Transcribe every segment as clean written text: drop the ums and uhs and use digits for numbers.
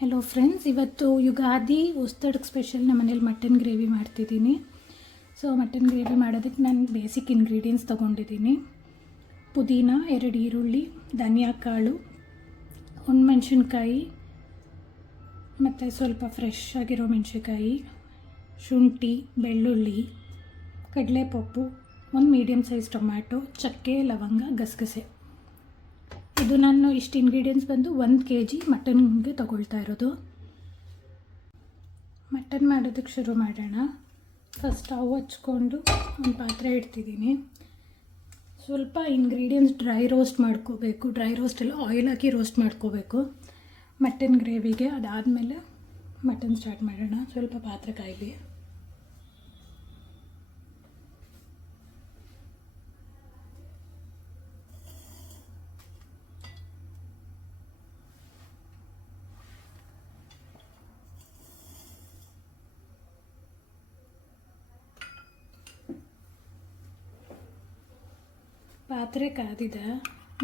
Hello friends, ಇವತ್ತು Ugadi ಹೊಸ್ದಡ್ಗೆ special ನಮ್ಮ ಮನೇಲಿ ಮಟನ್ ಗ್ರೇವಿ ಮಾಡ್ತಿದ್ದೀನಿ. ಸೊ ಮಟನ್ ಗ್ರೇವಿ ಮಾಡೋದಕ್ಕೆ ನಾನು ಬೇಸಿಕ್ ಇಂಗ್ರೀಡಿಯೆಂಟ್ಸ್ ತೊಗೊಂಡಿದ್ದೀನಿ. ಪುದೀನ, 2 ಈರುಳ್ಳಿ, ಧನಿಯಾ ಕಾಳು, ಮೆಣಸಿನ್ಕಾಯಿ ಮತ್ತು ಸ್ವಲ್ಪ ಫ್ರೆಶ್ ಆಗಿರೋ ಮೆಣಸಿನ್ಕಾಯಿ, ಶುಂಠಿ, ಬೆಳ್ಳುಳ್ಳಿ, ಕಡಲೆಪಪ್ಪು, ಒಂದು ಮೀಡಿಯಮ್ ಸೈಜ್ ಟೊಮ್ಯಾಟೊ, ಚಕ್ಕೆ, ಲವಂಗ, ಗಸಗಸೆ. ಇದು ನಾನು ಇಷ್ಟು ಇಂಗ್ರೀಡಿಯೆಂಟ್ಸ್ ಬಂದು 1 kg ಮಟನ್ಗೆ ತೊಗೊಳ್ತಾ ಇರೋದು. ಮಟನ್ ಮಾಡೋದಕ್ಕೆ ಶುರು ಮಾಡೋಣ. ಫಸ್ಟ್ ಸ್ಟವ್ ಹಚ್ಕೊಂಡು ಒಂದು ಪಾತ್ರೆ ಇಡ್ತಿದ್ದೀನಿ. ಸ್ವಲ್ಪ ಇಂಗ್ರೀಡಿಯೆಂಟ್ಸ್ ಡ್ರೈ ರೋಸ್ಟ್ ಮಾಡ್ಕೋಬೇಕು. ಡ್ರೈ ರೋಸ್ಟಲ್ಲಿ ಆಯಿಲ್ ಹಾಕಿ ರೋಸ್ಟ್ ಮಾಡ್ಕೋಬೇಕು ಮಟನ್ ಗ್ರೇವಿಗೆ. ಅದಾದಮೇಲೆ ಮಟನ್ ಸ್ಟಾರ್ಟ್ ಮಾಡೋಣ. ಸ್ವಲ್ಪ ಪಾತ್ರೆ ಕಾಯಲಿ. ಪಾತ್ರೆ ಕಾದಿದೆ.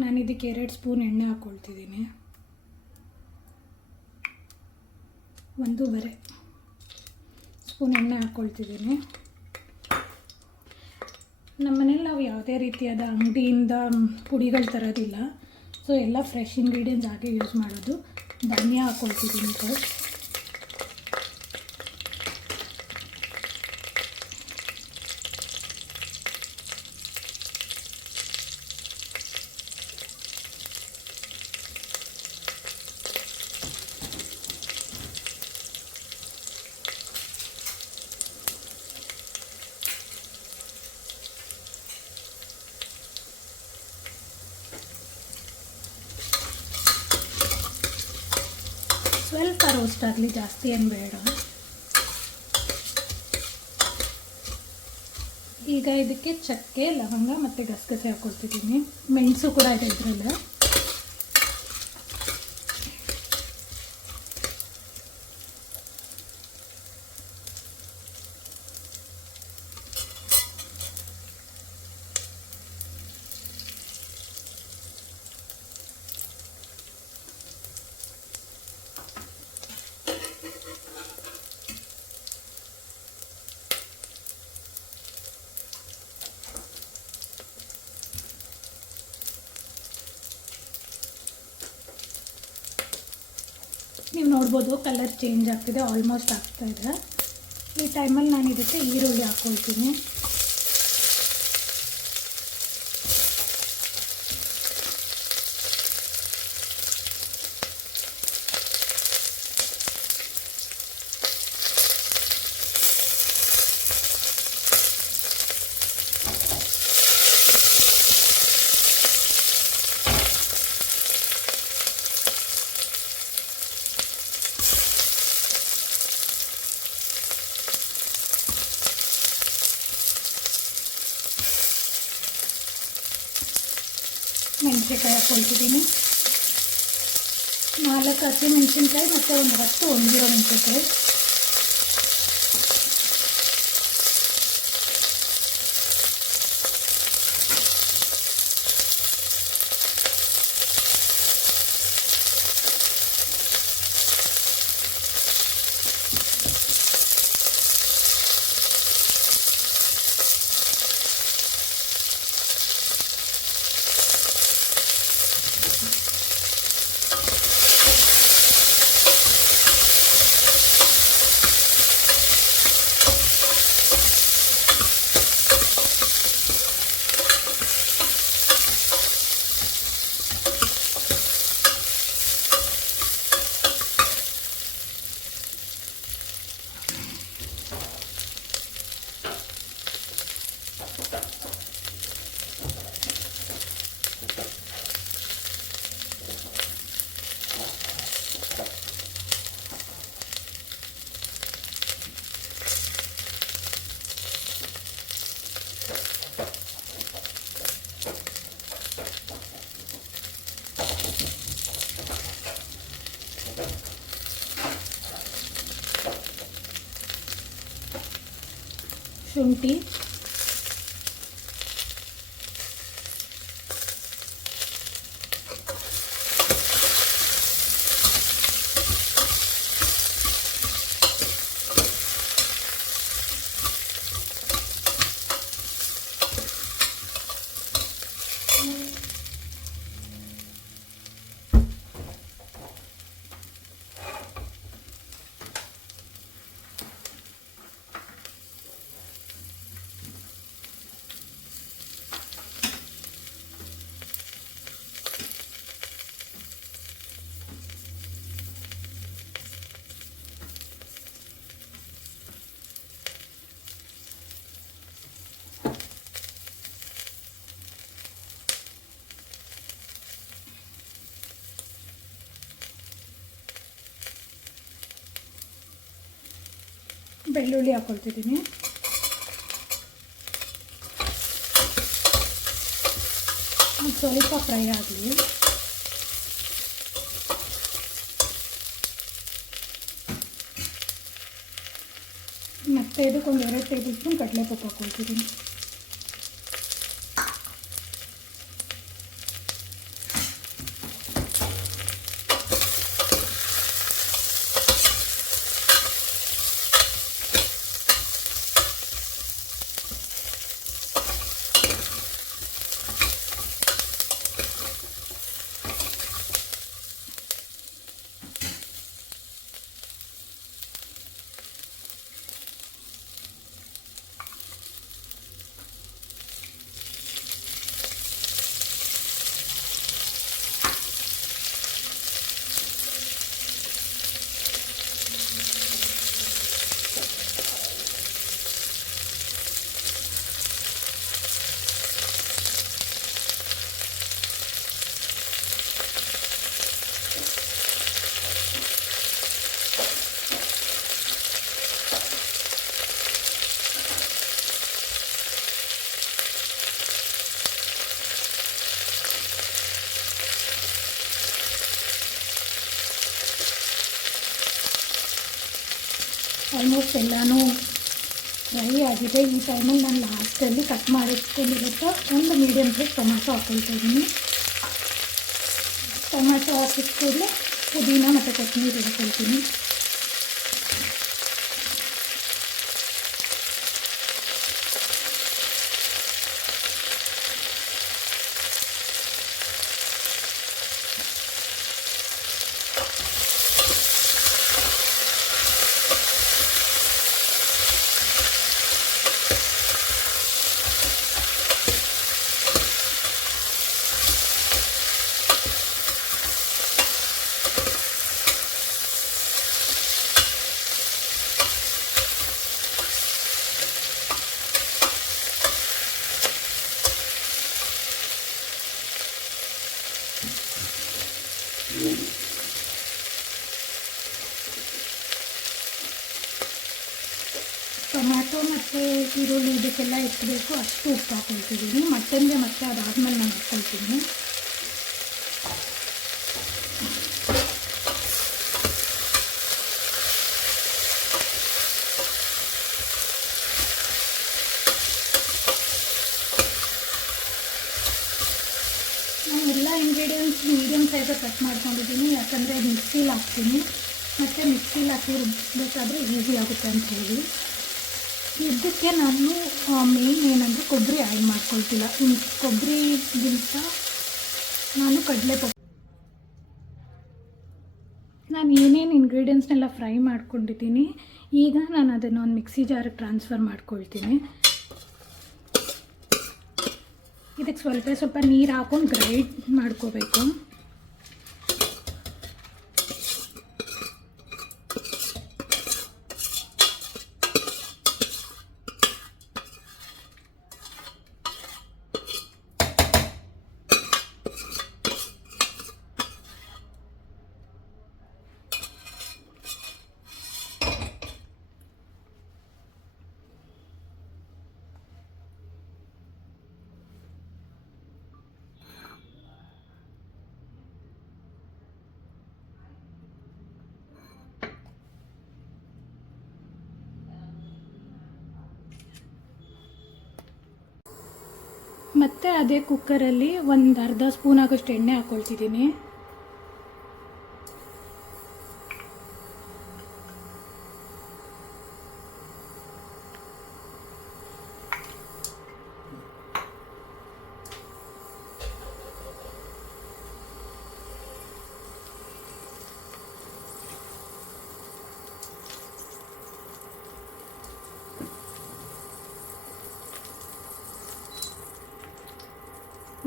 ನಾನು ಇದಕ್ಕೆ 2 ಸ್ಪೂನ್ ಎಣ್ಣೆ ಹಾಕ್ಕೊಳ್ತಿದ್ದೀನಿ. 1.5 ಸ್ಪೂನ್ ಎಣ್ಣೆ ಹಾಕ್ಕೊಳ್ತಿದ್ದೀನಿ. ನಮ್ಮ ಮನೇಲಿ ನಾವು ಯಾವುದೇ ರೀತಿಯಾದ ಅಂಗಡಿಯಿಂದ ಪುಡಿಗಳು ತರೋದಿಲ್ಲ. ಸೊ ಎಲ್ಲ ಫ್ರೆಶ್ ಇಂಗ್ರೀಡಿಯೆಂಟ್ಸ್ ಹಾಗೆ ಯೂಸ್ ಮಾಡೋದು. ಧನಿಯಾ ಹಾಕ್ಕೊಳ್ತಿದ್ದೀನಿ ಫಸ್ಟ್. ಸ್ವಲ್ಪ ರೋಸ್ಟ್ ಆಗಲಿ, ಜಾಸ್ತಿ ಏನು ಬೇಡ. ಈಗ ಇದಕ್ಕೆ ಚಕ್ಕೆ, ಲವಂಗ ಮತ್ತು ಗಸಗಸೆ ಹಾಕ್ಕೊಳ್ತಿದ್ದೀನಿ. ಮೆಣಸು ಕೂಡ ಇದೆ ಇದರಲ್ಲಿ. ನೀವು ನೋಡ್ಬೋದು ಕಲರ್ ಚೇಂಜ್ ಆಗ್ತಿದೆ, ಆಲ್ಮೋಸ್ಟ್ ಆಗ್ತಾ ಇದೆ. ಈ ಟೈಮಲ್ಲಿ ನಾನು ಇದಕ್ಕೆ ಈರುಳ್ಳಿ ಹಾಕ್ಕೊಳ್ತೀನಿ. ಮೆಣಸಿನ್ಕಾಯಿ ಹಾಕ್ಕೊಳ್ತಿದ್ದೀನಿ. 4 ಹಸಿಮೆಣಸಿನ್ಕಾಯಿ ಮತ್ತು ಒಂದು 10 ಒಣಗಿರೋ ಮೆಣಸಿನ್ಕಾಯಿ. ಶುಂಠಿ, ಬೆಳ್ಳುಳ್ಳಿ ಹಾಕ್ಕೊಳ್ತಿದ್ದೀನಿ. ಸ್ವಲ್ಪ ಫ್ರೈ ಆಗಲಿ. ಮತ್ತು ಇದಕ್ಕೊಂದು 2 ಟೇಬಲ್ ಸ್ಪೂನ್ ಕಡಲೆಪಪ್ಪು ಹಾಕ್ಕೊಳ್ತಿದ್ದೀನಿ. ಆಲ್ಮೋಸ್ಟ್ ಎಲ್ಲನೂ ಫ್ರೈ ಆಗಿದೆ. ಈ ಟೈಮಲ್ಲಿ ನಾನು ಲಾಸ್ಟಲ್ಲಿ ಕಟ್ ಮಾಡಿಟ್ಕೊಂಡಿರುತ್ತೆ ಒಂದು ಮೀಡಿಯಮ್ ಸೈಜ್ ಟೊಮ್ಯಾಟೊ ಹಾಕ್ಕೊಳ್ತಾ ಇದ್ದೀನಿ. ಟೊಮ್ಯಾಟೊ ಹಾಕಿದ ಕೂಡಲೇ ಪುದೀನ ಮತ್ತು ಕೊತ್ತಂಬರಿ ಹಾಕ್ಕೊಳ್ತೀನಿ. ಟೊಮ್ಯಾಟೊ ಮತ್ತು ಈರುಳ್ಳಿ ಇದಕ್ಕೆಲ್ಲ ಎತ್ತಬೇಕು ಅಷ್ಟು ಉಪ್ಪು ಹಾಕ್ಕೊಳ್ತಿದ್ದೀನಿ. ಮಟನ್ಗೆ ಮತ್ತೆ ಅದಾದಮೇಲೆ ನಾನು ಹಾಕ್ಕೊಳ್ತೀನಿ. ನಾನು ಎಲ್ಲ ಇಂಗ್ರೀಡಿಯೆಂಟ್ಸ್ ಮೀಡಿಯಮ್ ಸೈಜಾಗಿ ಕಟ್ ಮಾಡ್ಕೊಂಡಿದ್ದೀನಿ, ಯಾಕಂದರೆ ಮಿಕ್ಸಿಲಿ ಹಾಕ್ತೀನಿ ಮತ್ತು ಮಿಕ್ಸಿಲಿ ಹಾಕಿ ರುಬ್ಬಬೇಕಾದ್ರೆ ಈಸಿ ಆಗುತ್ತೆ ಅಂತ ಹೇಳಿ. ಇದಕ್ಕೆ ನಾನು ಮೇನ್ ಏನಂದರೆ ಕೊಬ್ಬರಿ ಆ್ಯಡ್ ಮಾಡ್ಕೊಳ್ತಿಲ್ಲ. ಕೊಬ್ಬರಿಗಿಂತ ನಾನು ಕಡಲೆಪಪ್ಪು, ನಾನು ಏನೇನು ಇಂಗ್ರೀಡಿಯೆಂಟ್ಸ್ನೆಲ್ಲ ಫ್ರೈ ಮಾಡ್ಕೊಂಡಿದ್ದೀನಿ ಈಗ ನಾನು ಅದನ್ನು ಒಂದು ಮಿಕ್ಸಿ ಜಾರಿಗೆ ಟ್ರಾನ್ಸ್ಫರ್ ಮಾಡ್ಕೊಳ್ತೀನಿ. ಇದಕ್ಕೆ ಸ್ವಲ್ಪ ನೀರು ಹಾಕ್ಕೊಂಡು ಗ್ರೈಂಡ್ ಮಾಡ್ಕೋಬೇಕು. ಮತ್ತು ಅದೇ ಕುಕ್ಕರಲ್ಲಿ ಒಂದು ಅರ್ಧ ಸ್ಪೂನ್ ಆಗೋಷ್ಟು ಎಣ್ಣೆ ಹಾಕ್ಕೊಳ್ತಿದ್ದೀನಿ.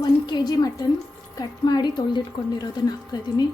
ಒಂದು kg ಮಟನ್ ಕಟ್ ಮಾಡಿ ತೊಳೆದಿಟ್ಕೊಂಡಿರೋದನ್ನು ಹಾಕ್ತಾಯಿದ್ದೀನಿ.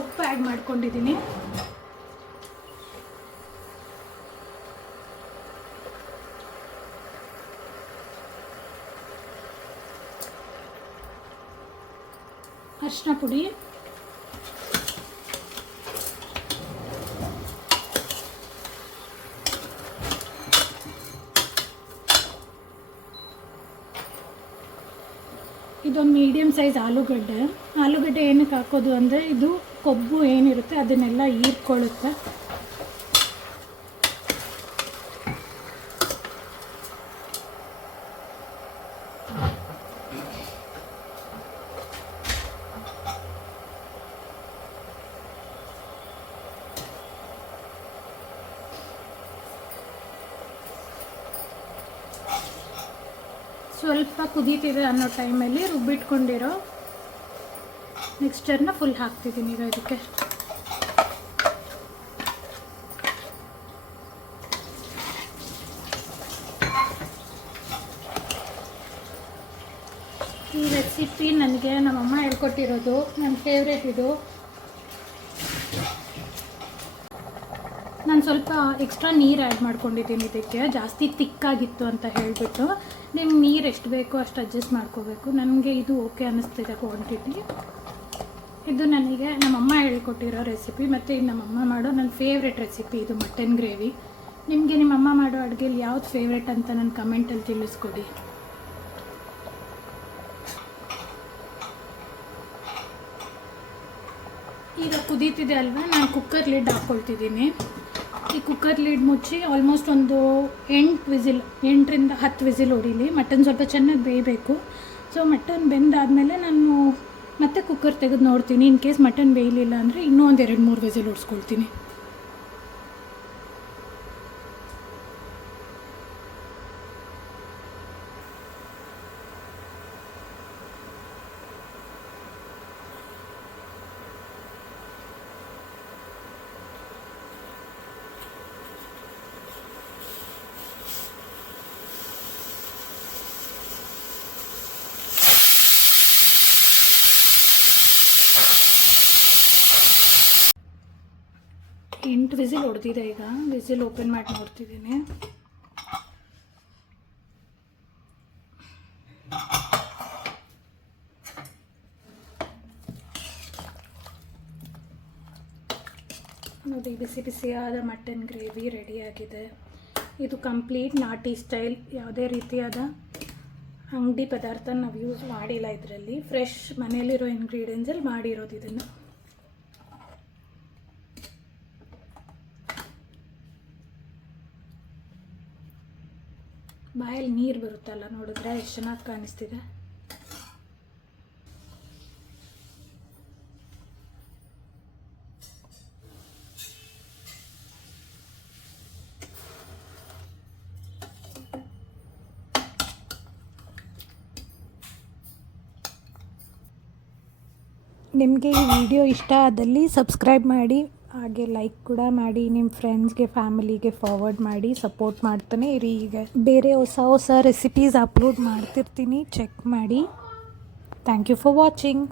ಉಪ್ಪು ಆ್ಯಡ್ ಮಾಡ್ಕೊಂಡಿದ್ದೀನಿ. ಅರಿಶಿನ ಪುಡಿ, ಇದೊಂದು ಮೀಡಿಯಮ್ ಸೈಜ್ ಆಲೂಗಡ್ಡೆ ಏನಕ್ಕೆ ಹಾಕೋದು ಅಂದರೆ ಇದು ಕೊಬ್ಬು ಏನಿರುತ್ತೆ ಅದನ್ನೆಲ್ಲ ಹೀರ್ಕೊಳ್ಳುತ್ತೆ. ಸ್ವಲ್ಪ ಕುದೀತಿದೆ ಅನ್ನೋ ಟೈಮಲ್ಲಿ ರುಬ್ಬಿಟ್ಕೊಂಡಿರೋ ಮಿಕ್ಸ್ಚರ್ನ ಫುಲ್ ಹಾಕ್ತಿದ್ದೀನಿ ಈಗ ಇದಕ್ಕೆ. ಈ ರೆಸಿಪಿ ನನಗೆ ನಮ್ಮಮ್ಮ ಹೇಳ್ಕೊಟ್ಟಿರೋದು, ನನ್ನ ಫೇವ್ರೇಟ್ ಇದು. ನಾನು ಸ್ವಲ್ಪ ಎಕ್ಸ್ಟ್ರಾ ನೀರು ಆ್ಯಡ್ ಮಾಡ್ಕೊಂಡಿದ್ದೀನಿ ಇದಕ್ಕೆ, ಜಾಸ್ತಿ ತಿಕ್ಕಾಗಿತ್ತು ಅಂತ ಹೇಳಿಬಿಟ್ಟು. ನಿಮ್ಗೆ ನೀರು ಎಷ್ಟು ಬೇಕೋ ಅಷ್ಟು ಅಡ್ಜಸ್ಟ್ ಮಾಡ್ಕೋಬೇಕು. ನನಗೆ ಇದು ಓಕೆ ಅನ್ನಿಸ್ತಿದೆ ಕ್ವಾಂಟಿಟಿ. ಇದು ನನಗೆ ನಮ್ಮಮ್ಮ ಹೇಳ್ಕೊಟ್ಟಿರೋ ರೆಸಿಪಿ, ಮತ್ತು ಇದು ನಮ್ಮಮ್ಮ ಮಾಡೋ ನನ್ನ ಫೇವ್ರೆಟ್ ರೆಸಿಪಿ ಇದು ಮಟನ್ ಗ್ರೇವಿ. ನಿಮಗೆ ನಿಮ್ಮಮ್ಮ ಮಾಡೋ ಅಡುಗೆಲಿ ಯಾವ್ದು ಫೇವ್ರೆಟ್ ಅಂತ ನನ್ನ ಕಮೆಂಟಲ್ಲಿ ತಿಳಿಸ್ಕೊಡಿ. ಈಗ ಕುದೀತಿದೆ ಅಲ್ವಾ, ನಾನು ಕುಕ್ಕರ್ ಲಿಡ್ ಹಾಕ್ಕೊಳ್ತಿದ್ದೀನಿ. ಈ ಕುಕ್ಕರ್ ಲಿಡ್ ಮುಚ್ಚಿ ಆಲ್ಮೋಸ್ಟ್ ಒಂದು 8 ರಿಂದ 10 ವಿಸಿಲ್ ಹೊಡೀಲಿ. ಮಟನ್ ಸ್ವಲ್ಪ ಚೆನ್ನಾಗಿ ಬೇಯಬೇಕು. ಸೊ ಮಟನ್ ಬೆಂದಾದಮೇಲೆ ನಾನು ಮತ್ತೆ ಕುಕ್ಕರ್ ತೆಗೆದು ನೋಡ್ತೀನಿ. ಇನ್ ಕೇಸ್ ಮಟನ್ ಬೇಯಲಿಲ್ಲ ಅಂದರೆ ಇನ್ನೂ ಒಂದು 2-3 ವಿಸಿಲ್ ಹೊಡ್ಸ್ಕೊಳ್ತೀನಿ. ಎಂಟು ವಿಸಿಲ್ ಹೊಡೆದಿದೆ. ಈಗ ವಿಸಿಲ್ ಓಪನ್ ಮಾಡಿ ನೋಡ್ತಿದ್ದೀನಿ. ನೋಡಿ, ಬಿಸಿ ಬಿಸಿಯಾದ ಮಟನ್ ಗ್ರೇವಿ ರೆಡಿಯಾಗಿದೆ. ಇದು ಕಂಪ್ಲೀಟ್ ನಾಟಿ ಸ್ಟೈಲ್. ಯಾವುದೇ ರೀತಿಯಾದ ಅಂಗಡಿ ಪದಾರ್ಥ ನಾವು ಯೂಸ್ ಮಾಡಿಲ್ಲ. ಇದರಲ್ಲಿ ಫ್ರೆಶ್ ಮನೆಯಲ್ಲಿರೋ ಇಂಗ್ರೀಡಿಯೆಂಟ್ಸಲ್ಲಿ ಮಾಡಿರೋದು. ಇದನ್ನು ಬಾಯಲ್ಲಿ ನೀರು ಬರುತ್ತಲ್ಲ, ನೋಡಿದ್ರೆ ಎಷ್ಟು ಚೆನ್ನಾಗಿ ಕಾಣಿಸ್ತಿದೆ. ನಿಮಗೆ ಈ ವಿಡಿಯೋ ಇಷ್ಟ ಆದಲ್ಲಿ ಸಬ್ಸ್ಕ್ರೈಬ್ ಮಾಡಿ, ಹಾಗೆ ಲೈಕ್ ಕೂಡ ಮಾಡಿ. ನಿಮ್ಮ ಫ್ರೆಂಡ್ಸ್ಗೆ, ಫ್ಯಾಮಿಲಿಗೆ ಫಾರ್ವರ್ಡ್ ಮಾಡಿ. ಸಪೋರ್ಟ್ ಮಾಡ್ತಾನೆ ಇರಿ. ಈಗ ಬೇರೆ ಹೊಸ ರೆಸಿಪೀಸ್ ಅಪ್ಲೋಡ್ ಮಾಡ್ತಿರ್ತೀನಿ, ಚೆಕ್ ಮಾಡಿ. Thank you for watching.